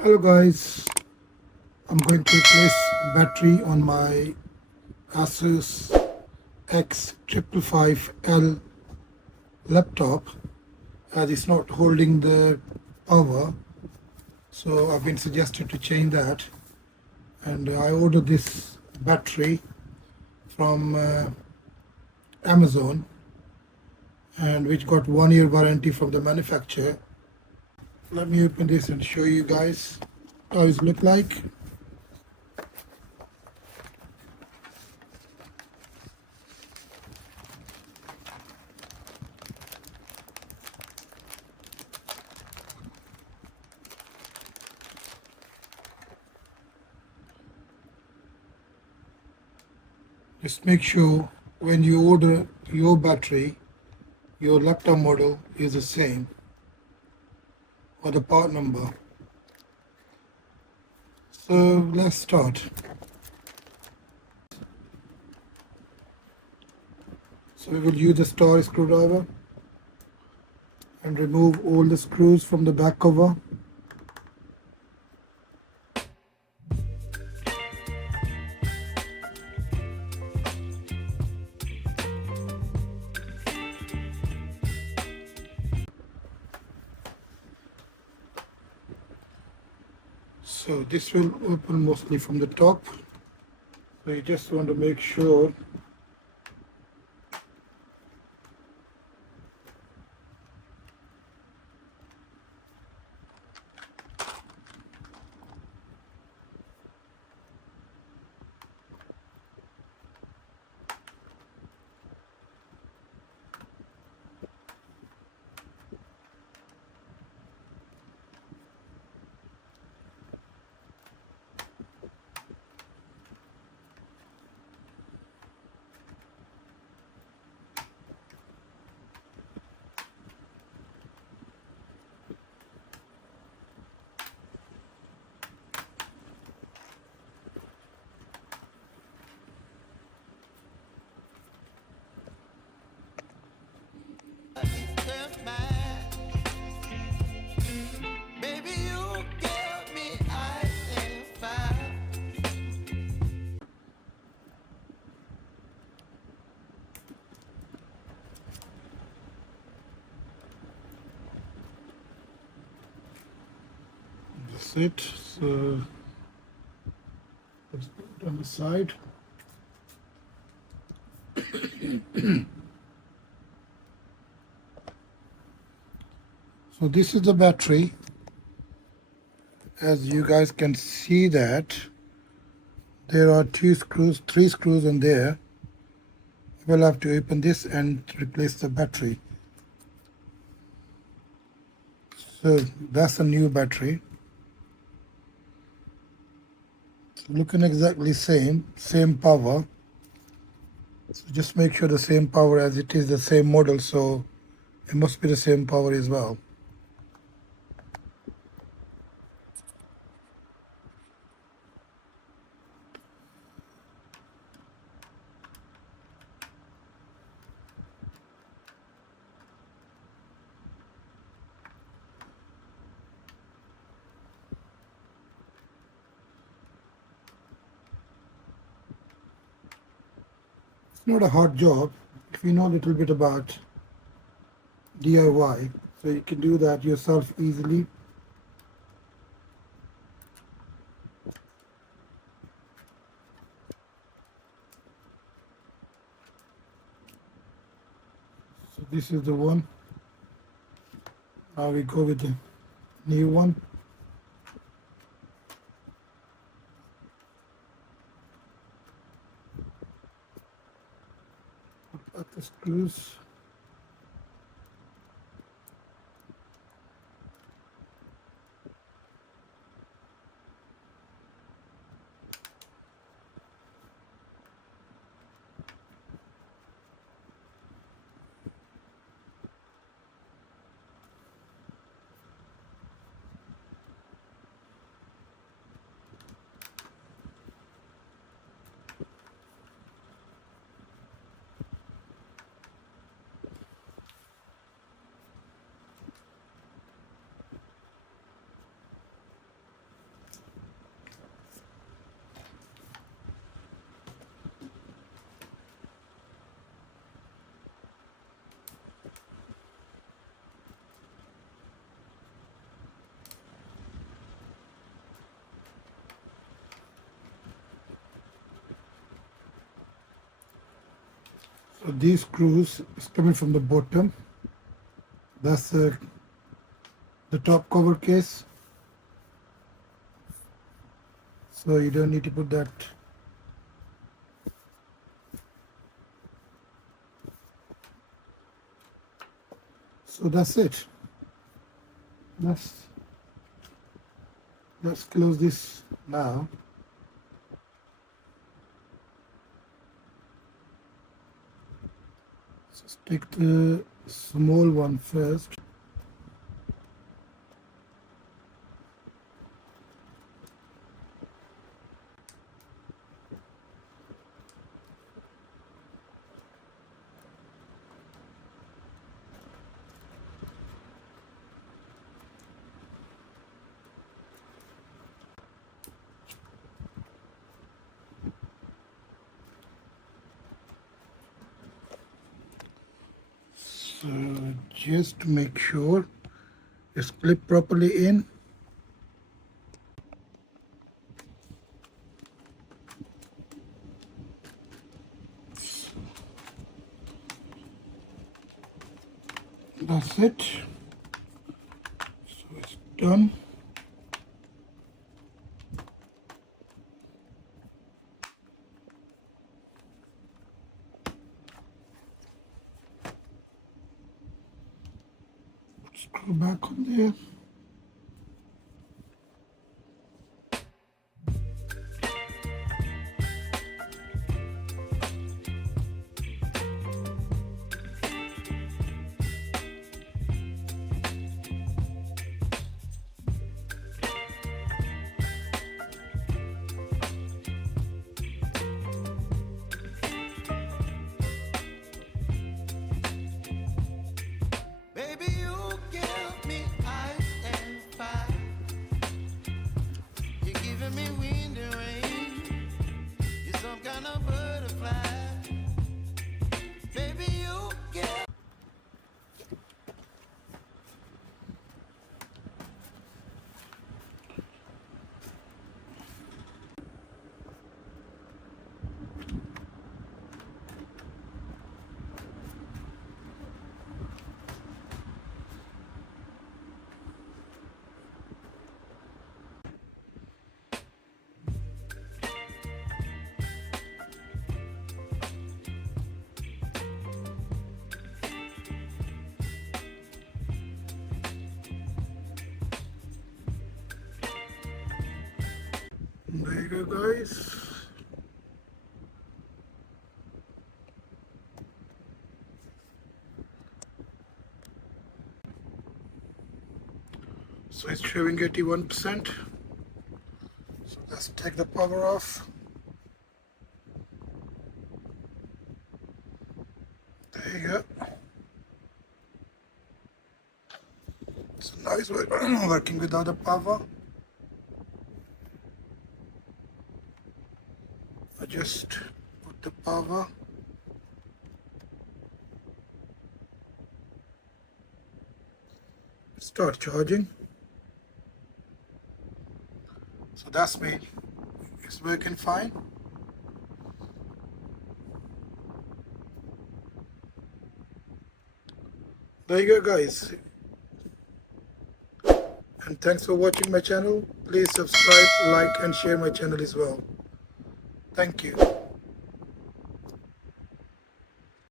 Hello guys, I'm going to replace battery on my Asus X555L laptop as it's not holding the power, so I've been suggested to change that, and I ordered this battery from Amazon, and which got 1 year warranty from the manufacturer. Let me open this and show you guys how it look like. Just make sure when you order your battery, your laptop model is the same or the part number. So let's start. So we will use the star screwdriver and remove all the screws from the back cover. So this will open mostly from the top. So you just want to make sure that's it. So let's put it on the side. So this is the battery. As you guys can see that there are three screws in there. We'll have to open this and replace the battery. So that's a new battery. It's looking exactly same power. So just make sure the same power, as it is the same model, so it must be the same power as well. It's not a hard job if you know a little bit about DIY, so you can do that yourself easily. So this is the one. Now we go with the new one. Put the screws. So these screws is coming from the bottom. That's the top cover case. So you don't need to put that. So that's it. Let's close this now. Let's take the small one first. So just to make sure it's clipped properly in. That's it. So it's done. Screw back on there. Baby, you give me ice and fire. You're giving me wind and rain. You're some kind of butterfly. Baby, you give. There you go, guys. So it's showing 81%. So let's take the power off. There you go. So now it's working without the power. I just put the power. Start charging. So that's me. It's working fine. There you go, guys. And thanks for watching my channel. Please subscribe, like and share my channel as well. Thank you.